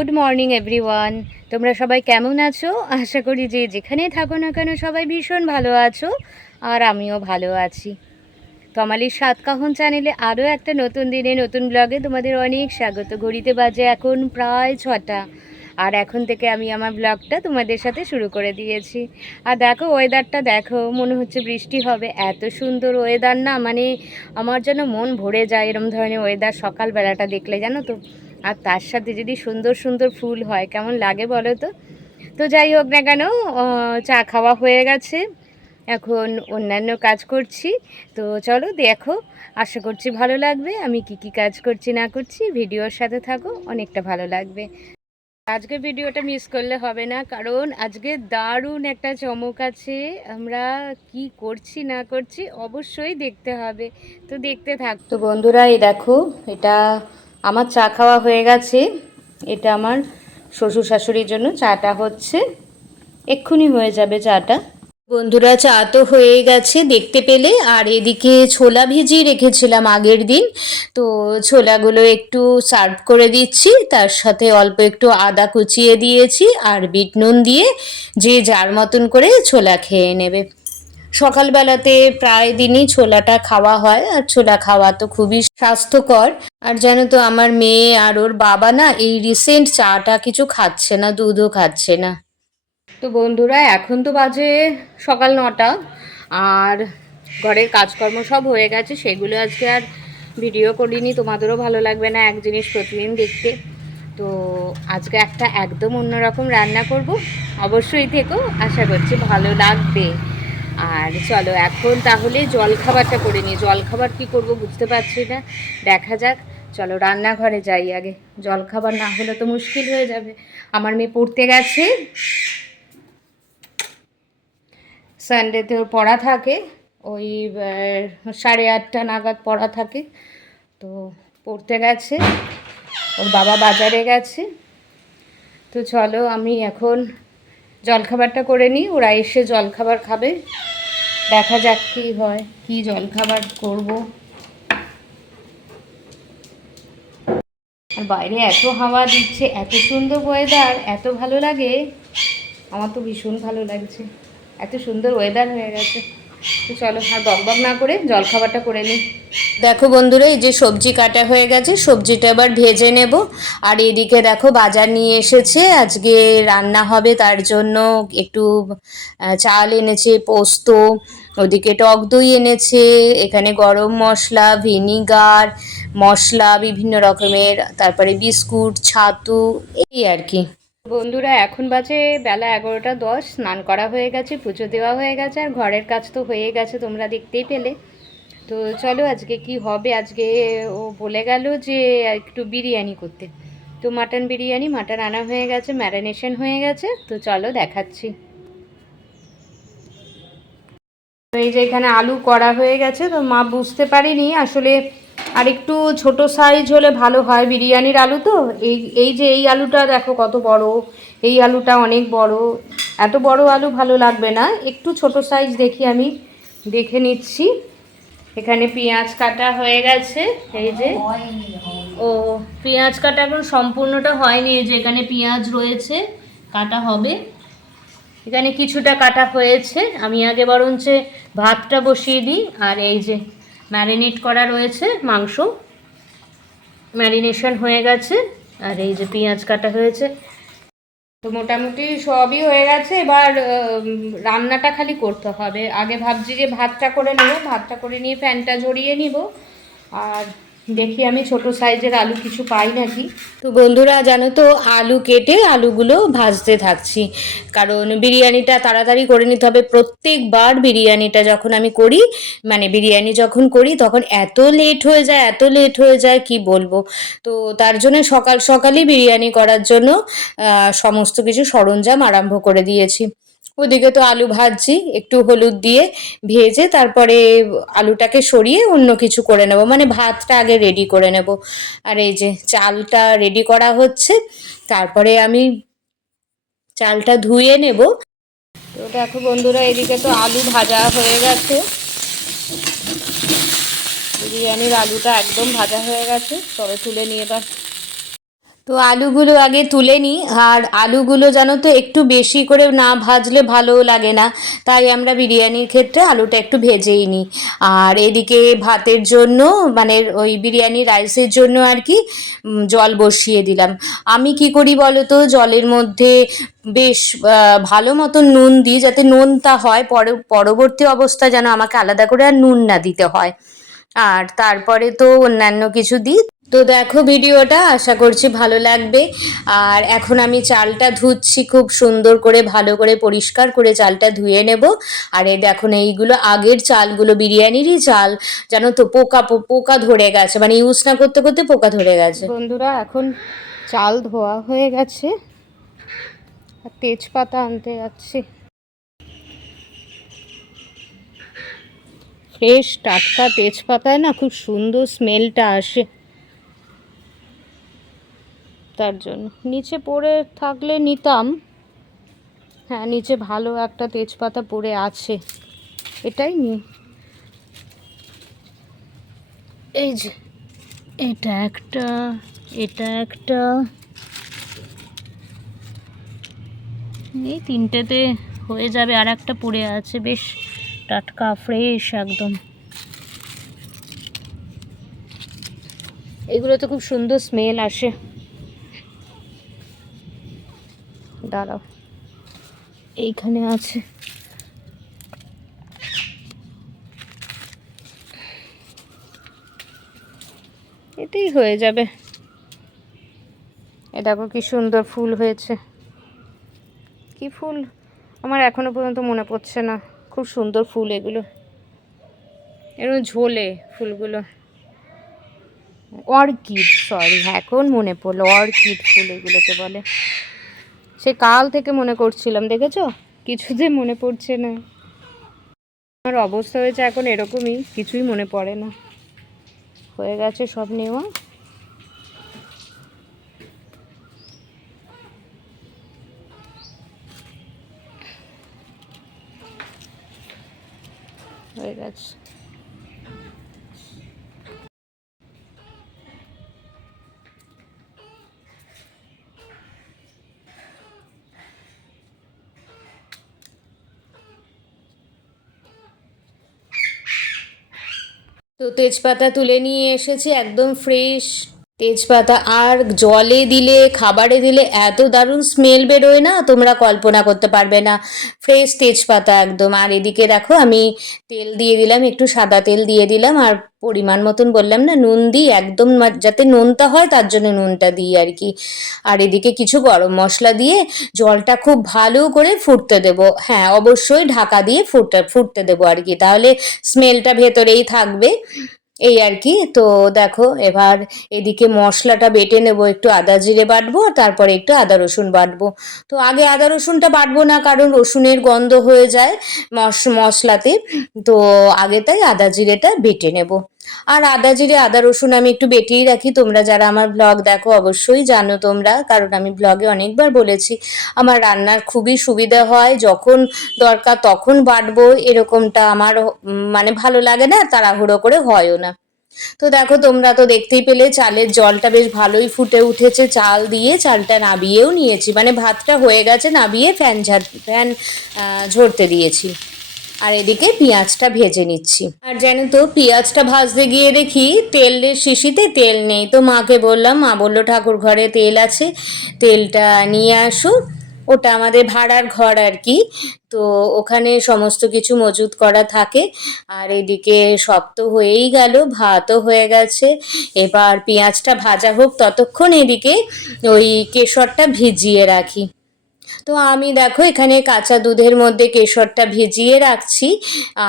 Good morning everyone. তোমরা সবাই কেমন আছো? আশা করি যে যেখানেই থাকো না কেন সবাই ভীষণ ভালো আছো, আর আমিও ভালো আছি। তমালির সাতকাহন চ্যানেলে আরও একটা নতুন দিনে নতুন ব্লগে তোমাদের অনেক স্বাগত। ঘড়িতে বাজে এখন প্রায় 6টা, আর এখন থেকে আমি আমার ব্লগটা তোমাদের সাথে শুরু করে দিয়েছি। আর দেখো ওয়েদারটা দেখো, মনে হচ্ছে বৃষ্টি হবে, এত সুন্দর ওয়েদার না, মানে আমার যেন মন ভরে যায় এরম ধরনের ওয়েদার সকালবেলাটা দেখলে, জানো তো। আর তার সাথে যদি সুন্দর সুন্দর ফুল হয় কেমন লাগে বলো তো। তো যাই হোক না কেন, চা খাওয়া হয়ে গেছে, এখন অন্যান্য কাজ করছি। তো চলো দেখো, আশা করছি ভালো লাগবে। আমি কি কি কাজ করছি না করছি, ভিডিওর সাথে থাকো, অনেকটা ভালো লাগবে। আজকে ভিডিওটা মিস করলে হবে না, কারণ আজকে দারুণ একটা চমক আছে। আমরা কি করছি না করছি অবশ্যই দেখতে হবে, তো দেখতে থাক। তো বন্ধুরা, এই দেখো, এটা আমার চা খাওয়া হয়ে গেছে। এটা আমার শ্বশুর শাশুড়ির জন্য চাটা হচ্ছে, এক্ষুনি হয়ে যাবে চাটা। বন্ধুরা, চা তো হয়ে গেছে দেখতে পেলে, আর এদিকে ছোলা ভিজিয়ে রেখেছিলাম আগের দিন, তো ছোলাগুলো একটু সার্ভ করে দিচ্ছি, তার সাথে অল্প একটু আদা কুচিয়ে দিয়েছি আর বিট নুন দিয়ে, যে যার মতন করে ছোলা খেয়ে নেবে। সকালবেলাতে প্রায় দিনই ছোলাটা খাওয়া হয়, আর ছোলা খাওয়া তো খুবই স্বাস্থ্যকর। আর জানো তো, আমার মেয়ে আর ওর বাবা না এই রিসেন্ট চাটা কিছু খাচ্ছে না, দুধও খাচ্ছে না। তো বন্ধুরা, এখন তো বাজে সকাল 9টা, আর ঘরের কাজকর্ম সব হয়ে গেছে, সেগুলো আজকে আর ভিডিও করিনি, তোমাদেরও ভালো লাগবে না এক জিনিস প্রতিদিন দেখতে। তো আজকে একটা একদম অন্যরকম রান্না করব, অবশ্যই থেকো, আশা করছি ভালো লাগবে। আর চলো এখন তাহলে জলখাবারটা করে নিই। জলখাবার কী করব বুঝতে পারছি না, দেখা যাক। চলো রান্নাঘরে যাই আগে, জলখাবার না হলে তো মুশকিল হয়ে যাবে। আমার মেয়ে পড়তে গেছে, সানডেতে ওর পড়া থাকে, ওই 8:30 নাগাদ পড়া থাকে, তো পড়তে গেছে। ওর বাবা বাজারে গেছে। তো চলো আমি এখন জলখাবারটা করে নিই, ওরা এসে জলখাবার খাবে, দেখা যাক কী হয়, কী জলখাবার করব। আর বাইরে এত হাওয়া দিচ্ছে, এত সুন্দর ওয়েদার, এত ভালো লাগে, আমার তো ভীষণ ভালো লাগছে, এত সুন্দর ওয়েদার হয়ে গেছে। তো চলো আর বকবক না করে জলখাবারটা করে নিই। দেখো বন্ধুরা, এই যে সবজি কাটা হয়ে গেছে, সবজিটা এবার ভেজে নেব। আর এদিকে দেখো বাজার নিয়ে এসেছে, আজকে রান্না হবে তার জন্য একটু চাল এনেছে, পোস্ত, ওদিকে টক দই এনেছে, এখানে গরম মশলা, ভিনিগার, মশলা বিভিন্ন রকমের, তারপরে বিস্কুট, ছাতু, এই আর কি। বন্ধুরা, এখন বাজে বেলা 11টা 10, স্নান করা হয়ে গেছে, পুজো দেওয়া হয়ে গেছে, আর ঘরের কাজ তো হয়ে গেছে, তোমরা দেখতেই পেলে। তো চলো আজকে কি হবে, আজকে ও বলে গেল যে একটু বিরিয়ানি করতে, তো মাটন বিরিয়ানি, মাটন আনা হয়ে গেছে, ম্যারিনেশন হয়ে গেছে, তো চলো দেখাচ্ছি। তো এই যে এখানে আলু করা হয়ে গেছে, তো মা বুঝতে পারিনি আসলে, আর একটু ছোট সাইজ হলে ভালো হয় বিরিয়ানির আলু। তো এই এই যে এই আলুটা দেখো কত বড়, এই আলুটা অনেক বড়, এত বড় আলু ভালো লাগবে না, একটু ছোট সাইজ দেখি আমি দেখে নিচ্ছি। এখানে পেঁয়াজ কাটা হয়ে গেছে, এই যে, ও পেঁয়াজ কাটা এখন সম্পূর্ণটা হয়নি, এই যে এখানে পেঁয়াজ রয়েছে, কাটা হবে। এখানে কিছুটা কাটা হয়েছে, আমি আগে বরঞ্চ ভাতটা বসিয়ে দিই। আর এই যে ম্যারিনেট করা রয়েছে মাংস, ম্যারিনেশন হয়ে গেছে, আর এই যে পেঁয়াজ কাটা হয়েছে। তো মোটামুটি সবই হয়ে গেছে, এবার রান্নাটা খালি করতে হবে। আগে ভাবছি যে ভাতটা করে নেব, ভাতটা করে নিয়ে ফ্যানটা ঝরিয়ে নিব, আর দেখি আমি ছোট সাইজের আলু কিছু পাই নাকি। তো বন্ধুরা জানো তো, আলু কেটে আলুগুলো ভাজতে থাকছি, কারণ বিরিয়ানিটা তাড়াতাড়ি করে নিতে হবে। প্রত্যেকবার বিরিয়ানিটা যখন আমি করি, মানে বিরিয়ানি যখন করি, তখন এত লেট হয়ে যায়, এত লেট হয়ে যায় কি বলবো। তো তার জন্য সকাল সকালই বিরিয়ানি করার জন্য সমস্ত কিছু সরঞ্জাম আরম্ভ করে দিয়েছি। ওদিকে তো আলু ভাজছি, একটু হলুদ দিয়ে ভেজে তারপরে আলুটাকে সরিয়ে অন্য কিছু করে নেব, মানে ভাতটা আগে রেডি করে নেব। আর এই যে চালটা রেডি করা হচ্ছে, তারপরে আমি চালটা ধুয়ে নেব। তো দেখো বন্ধুরা, এদিকে তো আলু ভাজা হয়ে গেছে, বিরিয়ানির আলুটা একদম ভাজা হয়ে গেছে, তবে তুলে নিয়ে এবার। তো আলুগুলো আগে তুলে নিই, আর আলুগুলো জানো তো একটু বেশি করে না ভাজলে ভালো লাগে না, তাই আমরা বিরিয়ানির ক্ষেত্রে আলুটা একটু ভেজেই নিই। আর এদিকে ভাতের জন্য মানে ওই বিরিয়ানি রাইসের জন্য আর কি জল বসিয়ে দিলাম। আমি কি করি বলো তো, জলের মধ্যে বেশ ভালো মতো নুন দিই, যাতে নোনতা হয়, পরবর্তী অবস্থা যেন আমাকে আলাদা করে আর নুন না দিতে হয়। আর তারপরে তো অন্যান্য কিছু দিই। তো দেখো ভিডিওটা, আশা করছি ভালো লাগবে। আর এখন আমি চালটা ধুচ্ছি খুব সুন্দর করে, ভালো করে পরিষ্কার করে চালটা ধুয়ে নেব। আর এই দেখো এইগুলো আগের চালগুলো, বিরিয়ানিরই চাল, জানো তো পোকা পোকা ধরে গেছে, মানে ইউজ না করতে করতে পোকা ধরে গেছে। বন্ধুরা এখন চাল ধোয়া হয়ে গেছে, আর তেজপাতা আনতে যাচ্ছি। ফ্রেশ টাটকা তেজপাতায় না খুব সুন্দর স্মেলটা আসে, তার জন্য নিচে পড়ে থাকলে নিতাম। হ্যাঁ, নিচে ভালো একটা তেজপাতা পড়ে আছে, এটাই নি। এই যে এটা একটা, এটা একটা, এই তিনটেতে হয়ে যাবে। আর একটা পড়ে আছে বেশ টাটকা ফ্রেশ একদম। এগুলো তো খুব সুন্দর স্মেল আসে। দাঁড়াও, এইখানে আছে। এটাই হয়ে যাবে। এ দেখো কি সুন্দর ফুল হয়েছে। কি ফুল আমার এখনো পর্যন্ত মনে পড়ছে না, খুব সুন্দর ফুল এগুলো, এরকম ঝোলে ফুলগুলো। অর্কিড, সরি, হ্যাঁ এখন মনে পড়লো, অর্কিড ফুল এগুলোকে বলে। সে কাল থেকে মনে করছিলাম, দেখেছো কিছুতে মনে পড়ছে না। আমার অবস্থা হয়েছে এখন এরকমই, কিছুই মনে পড়ে না। হয়ে গেছে সব নেওয়া। হয়ে গেছে। তো তেজপাতা তুলে নিয়ে এসেছি, একদম ফ্রেশ তেজপাতা। আর জলে দিলে, খাবারে দিলে এত দারুণ স্মেল বেরোয় না, তোমরা কল্পনা করতে পারবে না। ফ্রেশ তেজপাতা একদম। আর এদিকে দেখো আমি তেল দিয়ে দিলাম, একটু সাদা তেল দিয়ে দিলাম, আর পরিমাণ মতন বললাম না নুন দিই, একদম যাতে নুনটা হয় তার জন্য নুনটা দিই আর কি। আর এদিকে কিছু গরম মশলা দিয়ে জলটা খুব ভালো করে ফুটতে দেবো। হ্যাঁ অবশ্যই ঢাকা দিয়ে ফুটতে দেবো আর কি, তাহলে স্মেলটা ভেতরেই থাকবে, এই আর কি। তো দেখো এবার এদিকে মশলাটা বেটে নেব, একটু আদা জিরে বাটবো, তারপরে একটু আদা রসুন বাটবো। তো আগে আদা রসুনটা বাটবো না, কারণ রসুনের গন্ধ হয়ে যায় মশলাতে। তো আগে তাই আদা জিরেটা বেটে নেব। আর আদা জিরে আদা রসুন আমি একটু বেটেই রাখি, তোমরা যারা আমার ব্লগ দেখো অবশ্যই জানো তোমরা, কারণ আমি ব্লগে অনেকবার বলেছি আমার রান্নার খুবই সুবিধা হয়, যখন দরকার তখন বাটবো, এরকমটা আমার মানে ভালো লাগে না, তাড়াহুড়ো করে হয়ও না। তো দেখো তোমরা তো দেখতেই পেলে চালের জলটা বেশ ভালোই ফুটে উঠেছে, চাল দিয়ে চালটা নাবিয়েও নিয়েছি, মানে ভাতটা হয়ে গেছে, নাবিয়ে ফ্যান ঝরতে দিয়েছি। আর এদিকে পেঁয়াজটা ভেজে নিচ্ছি। আর জানো তো পেঁয়াজটা ভাজতে গিয়ে দেখি তেলের শিশিতে তেল নেই, তো মাকে বললাম, মা বললো ঠাকুর ঘরে তেল আছে, তেলটা নিয়ে আসো। ওটা আমাদের ভাড়ার ঘর আর কি, তো ওখানে সমস্ত কিছু মজুত করা থাকে। আর এদিকে সব তো হয়েই গেল, ভাতও হয়ে গেছে, এবার পেঁয়াজটা ভাজা হোক ততক্ষণ এদিকে ওই কেশরটা ভিজিয়ে রাখি। তো আমি দেখো এখানে কাঁচা দুধের মধ্যে কেশরটা ভিজিয়ে রাখছি,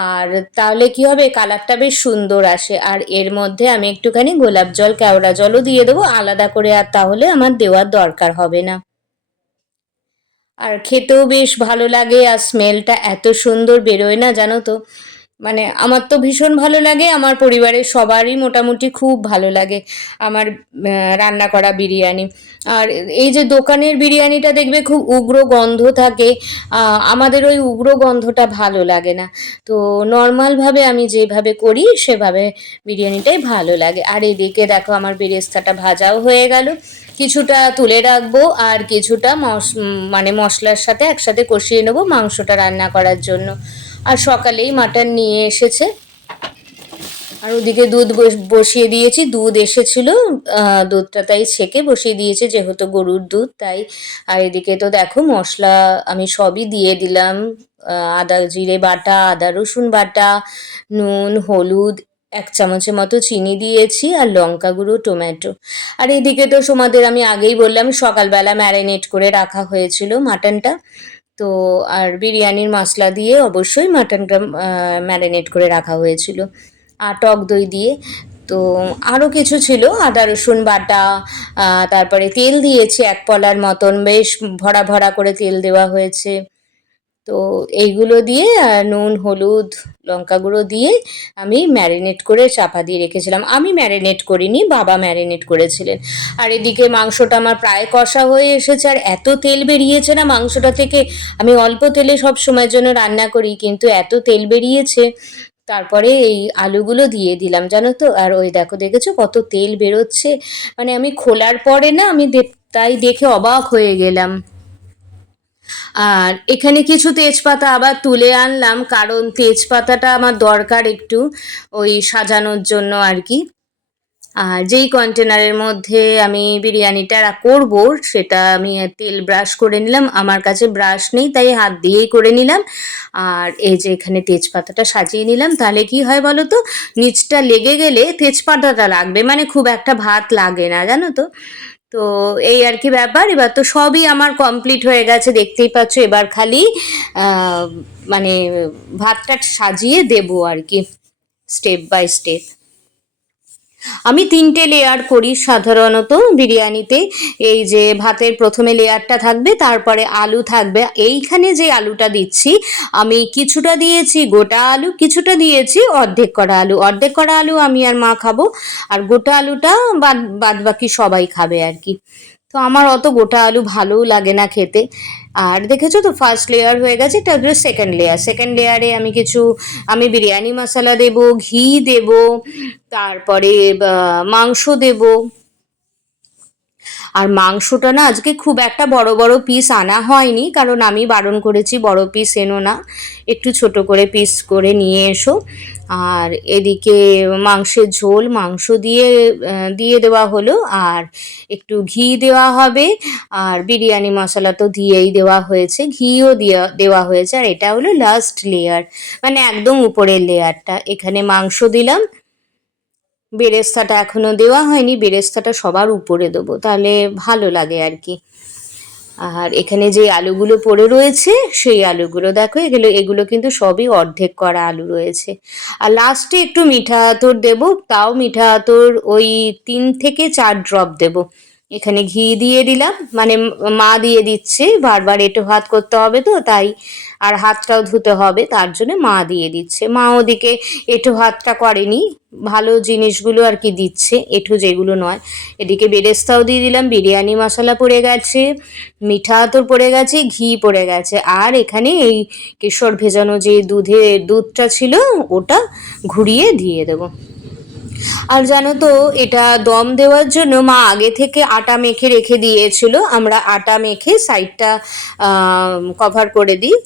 আর তাহলে কি হবে কালারটা বেশ সুন্দর আসে। আর এর মধ্যে আমি একটুখানি গোলাপ জল, কেওড়া জলও দিয়ে দেবো আলাদা করে, আর তাহলে আমার দেওয়ার দরকার হবে না। আর খেতেও বেশ ভালো লাগে, আর স্মেলটা এত সুন্দর বেরোয় না জানো তো। মানে আমার তো ভীষণ ভালো লাগে, আমার পরিবারের সবারই মোটামুটি খুব ভালো লাগে আমার রান্না করা বিরিয়ানি। আর এই যে দোকানের বিরিয়ানিটা দেখবে খুব উগ্র গন্ধ থাকে, আমাদের ওই উগ্র গন্ধটা ভালো লাগে না। তো নর্মালভাবে আমি যেভাবে করি সেভাবে বিরিয়ানিটাই ভালো লাগে। আর এদিকে দেখো আমার বেরেস্তাটা ভাজাও হয়ে গেল, কিছুটা তুলে রাখবো আর কিছুটা মানে মশলার সাথে একসাথে কষিয়ে নেবো মাংসটা রান্না করার জন্য। আর সকালেই মাটন নিয়ে এসেছে, আর ওদিকে দুধ বসিয়ে দিয়েছি, দুধ এসেছিল, দুধটা তাই ছেঁকে বসিয়ে দিয়েছে যেহেতু গরুর দুধ তাই। আর এদিকে তো দেখো মশলা আমি সবই দিয়ে দিলাম, আদা জিরে বাটা, আদা রসুন বাটা, নুন হলুদ, 1 চামচের মতো চিনি দিয়েছি, আর লঙ্কা গুঁড়ো, টমেটো। আর এদিকে তো তোমাদের আমি আগেই বললাম সকালবেলা ম্যারিনেট করে রাখা হয়েছিল মাটনটা। তো আর বিরিয়ানির মশলা দিয়ে অবশ্যই মাটনটা ম্যারিনেট করে রাখা হয়েছিল, আর টক দই দিয়ে। তো আরও কিছু ছিল, আদা রসুন বাটা, তারপরে তেল দিয়েছি 1 পলার মতন, বেশ ভরা ভরা করে তেল দেওয়া হয়েছে। তো এইগুলো দিয়ে নুন হলুদ লঙ্কা গুঁড়ো দিয়ে আমি ম্যারিনেট করে চাপা দিয়ে রেখেছিলাম। আমি ম্যারিনেট করিনি, বাবা ম্যারিনেট করেছিলেন। আর এদিকে মাংসটা আমার প্রায় কষা হয়ে এসেছে, আর এত তেল বেরিয়েছে না মাংসটা থেকে। আমি অল্প তেলে সব সময়ের জন্য রান্না করি, কিন্তু এত তেল বেরিয়েছে। তারপরে এই আলুগুলো দিয়ে দিলাম জানো তো, আর ওই দেখো দেখেছো কত তেল বেরোচ্ছে, মানে আমি খোলার পরে না আমি তাই দেখে অবাক হয়ে গেলাম। আর এখানে কিছু তেজপাতা আবার তুলে আনলাম, কারণ তেজপাতাটা আমার দরকার একটু ওই সাজানোর জন্য আর কি। আর যেই কন্টেনারের মধ্যে আমি বিরিয়ানিটা করব সেটা আমি তেল ব্রাশ করে নিলাম, আমার কাছে ব্রাশ নেই তাই হাত দিয়েই করে নিলাম। আর এই যে এখানে তেজপাতাটা সাজিয়ে নিলাম, তাহলে কি হয় বলো তো, নিচটা লেগে গেলে তেজপাতাটা লাগবে, মানে খুব একটা ভাত লাগে না জানো তো। তো এই আর কি ব্যাপার। এবার তো সবই আমার কমপ্লিট হয়ে গেছে দেখতেই পাচ্ছ, এবার খালি মানে ভাতটা সাজিয়ে দেবো আর কি, স্টেপ বাই স্টেপ। আমি 3টে লেয়ার করি সাধারণত বিরিয়ানিতে। এই যে ভাতের প্রথমে লেয়ারটা থাকবে, তারপরে আলু থাকবে। এইখানে যে আলুটা দিচ্ছি আমি কিছুটা দিয়েছি গোটা আলু, কিছুটা দিয়েছি অর্ধেক করা আলু। অর্ধেক করা আলু আমি আর মা খাবো, আর গোটা আলুটা বাদ বাকি সবাই খাবে আর কি। তো আমার অত গোটা আলু ভালোও লাগে না খেতে। আর দেখেছো তো ফার্স্ট লেয়ার হয়ে গেছে, তারপরে সেকেন্ড লেয়ার। সেকেন্ড লেয়ারে আমি বিরিয়ানি মশলা দেব, ঘি দেব, তারপরে মাংস দেব। আর মাংসটা না আজকে খুব একটা বড় বড় পিস আনা হয়নি, কারণ আমি বারণ করেছি বড় পিস এনো না, একটু ছোট করে পিস করে নিয়ে এসো। আর এদিকে মাংসের ঝোল, মাংস দিয়ে দিয়ে দেওয়া হলো, আর একটু ঘি দেওয়া হবে। আর বিরিয়ানি মশলা তো দিয়েই দেওয়া হয়েছে, ঘিও দেওয়া হয়েছে। আর এটা হলো লাস্ট লেয়ার, মানে একদম উপরের লেয়ারটা। এখানে মাংস দিলাম, বেরেস্তাটা এখনো দেওয়া হয়নি, বেরেস্তাটা সবার উপরে দেবো তাহলে ভালো লাগে আর কি। আর এখানে যে আলুগুলো পড়ে রয়েছে সেই আলুগুলো দেখো, এগুলো কিন্তু সবই অর্ধেক করা আলু রয়েছে। আর লাস্টে একটু মিঠা আতর দেবো, তাও মিঠা আতর ওই 3 থেকে 4 ড্রপ দেবো। এখানে ঘি দিয়ে দিলাম, মানে মা দিয়ে দিচ্ছে, বারবার এঁটো হাত করতে হবে তো তাই, আর হাতটাও ধুতে হবে তার জন্য মা দিয়ে দিচ্ছে। মা ওদিকে এঁটো হাতটা করেনি, ভালো জিনিসগুলো আর কি দিচ্ছে, এঁটো যেগুলো নয়। এদিকে বেরেস্তাও দিয়ে দিলাম, বিরিয়ানি মশলা পড়ে গেছে, মিঠা আতর পড়ে গেছে, ঘি পড়ে গেছে। আর এখানে এই কেশর ভেজানো যে দুধটা ছিল ওটা ঘুরিয়ে দিয়ে দেবো। আর জানো তো এটা দম দেওয়ার জন্য মা আগে থেকে আটা মেখে রেখে দিয়েছিল, আমরা আটা মেখে সাইডটা কভার করে দিই।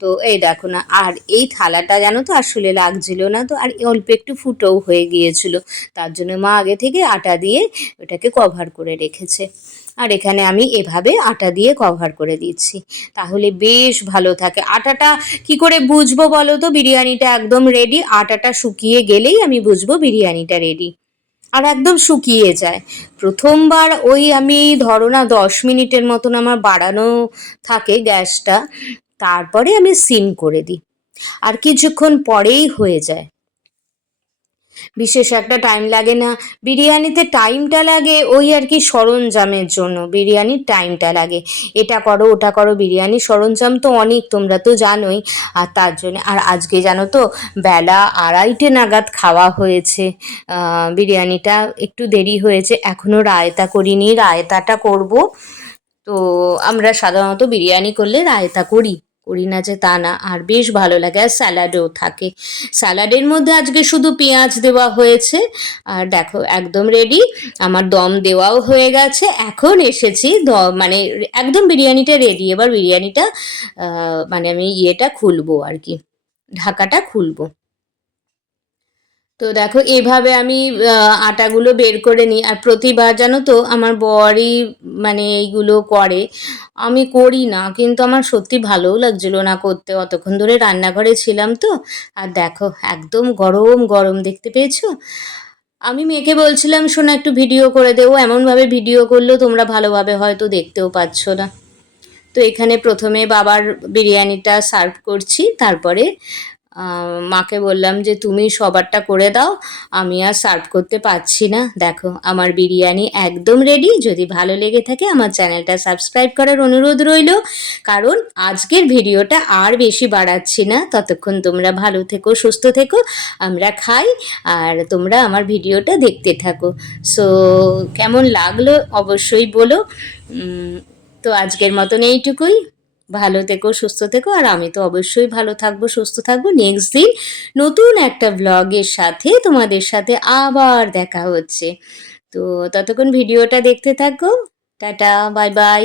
তো এই দেখো না, আর এই থালাটা জানো তো আসলে লাগছিল না, তো আর অল্প একটু ফুটোও হয়ে গিয়েছিল, তার জন্য মা আগে থেকে আটা দিয়ে ওটাকে কভার করে রেখেছে। আর এখানে আমি এভাবে আটা দিয়ে কভার করে দিচ্ছি, তাহলে বেশ ভালো থাকে। আটাটা কি করে বুঝবো বলো তো বিরিয়ানিটা একদম রেডি? আটাটা শুকিয়ে গেলেই আমি বুঝবো বিরিয়ানিটা রেডি, আর একদম শুকিয়ে যায়। প্রথমবার ওই আমি ধরো না 10 মিনিটের মতন আমার বাড়ানো থাকে গ্যাসটা, তারপরে আমি সিম করে দিই, আর কিছুক্ষণ পরেই হয়ে যায়। বিশেষ একটা টাইম লাগে না। বিরিয়ানিতে টাইমটা লাগে ওই আর কি সরঞ্জামের জন্য, বিরিয়ানির টাইমটা লাগে। এটা করো ওটা করো, বিরিয়ানির সরঞ্জাম তো অনেক, তোমরা তো জানোই। আর তার জন্য, আর আজকে জানো তো বেলা 2:30 নাগাদ খাওয়া হয়েছে। বিরিয়ানিটা একটু দেরি হয়েছে, এখনও রায়তা করিনি, রায়তাটা করব। তো আমরা সাধারণত বিরিয়ানি করলে রায়তা করি, করি না যে তা না, আর বেশ ভালো লাগে, আর স্যালাডও থাকে। স্যালাডের মধ্যে আজকে শুধু পেঁয়াজ দেওয়া হয়েছে। আর দেখো একদম রেডি, আমার দম দেওয়াও হয়ে গেছে, এখন এসেছি মানে একদম বিরিয়ানিটা রেডি। এবার বিরিয়ানিটা মানে আমি ইয়েটা খুলবো আর কি, ঢাকাটা খুলবো। তো দেখো এভাবে আমি আটাগুলো বের করে নিই। আর প্রতিবার জানো তো আমার বরই মানে এইগুলো করে, আমি করি না, কিন্তু আমার সত্যি ভালোও লাগছিল না করতে, অতক্ষণ ধরে রান্নাঘরে ছিলাম তো। আর দেখো একদম গরম গরম, দেখতে পেয়েছো? আমি মেয়েকে বলছিলাম শোনা একটু ভিডিও করে দেবো, এমনভাবে ভিডিও করলেও তোমরা ভালোভাবে হয়তো দেখতেও পাচ্ছ না। তো এখানে প্রথমে বাবার বিরিয়ানিটা সার্ভ করছি, তারপরে মাকে বললাম যে তুমি সবারটা করে দাও, আমি আর সার্ভ করতে পারছি না। দেখো আমার বিরিয়ানি একদম রেডি। যদি ভালো লেগে থাকে আমার চ্যানেলটা সাবস্ক্রাইব করার অনুরোধ রইল, কারণ আজকের ভিডিওটা আর বেশি বাড়াচ্ছি না। ততক্ষণ তোমরা ভালো থেকো, সুস্থ থেকো, আমরা খাই, আর তোমরা আমার ভিডিওটা দেখতে থাকো। সো কেমন লাগলো অবশ্যই বলো। তো আজকের মতন এইটুকুই। ভালো থেকো, সুস্থ থেকো, আর আমি তো অবশ্যই ভালো থাকবো, সুস্থ থাকবো। নেক্সট দিন নতুন একটা ব্লগের সাথে তোমাদের সাথে আবার দেখা হচ্ছে। তো ততক্ষণ ভিডিওটা দেখতে থাকো। Tata, bye bye.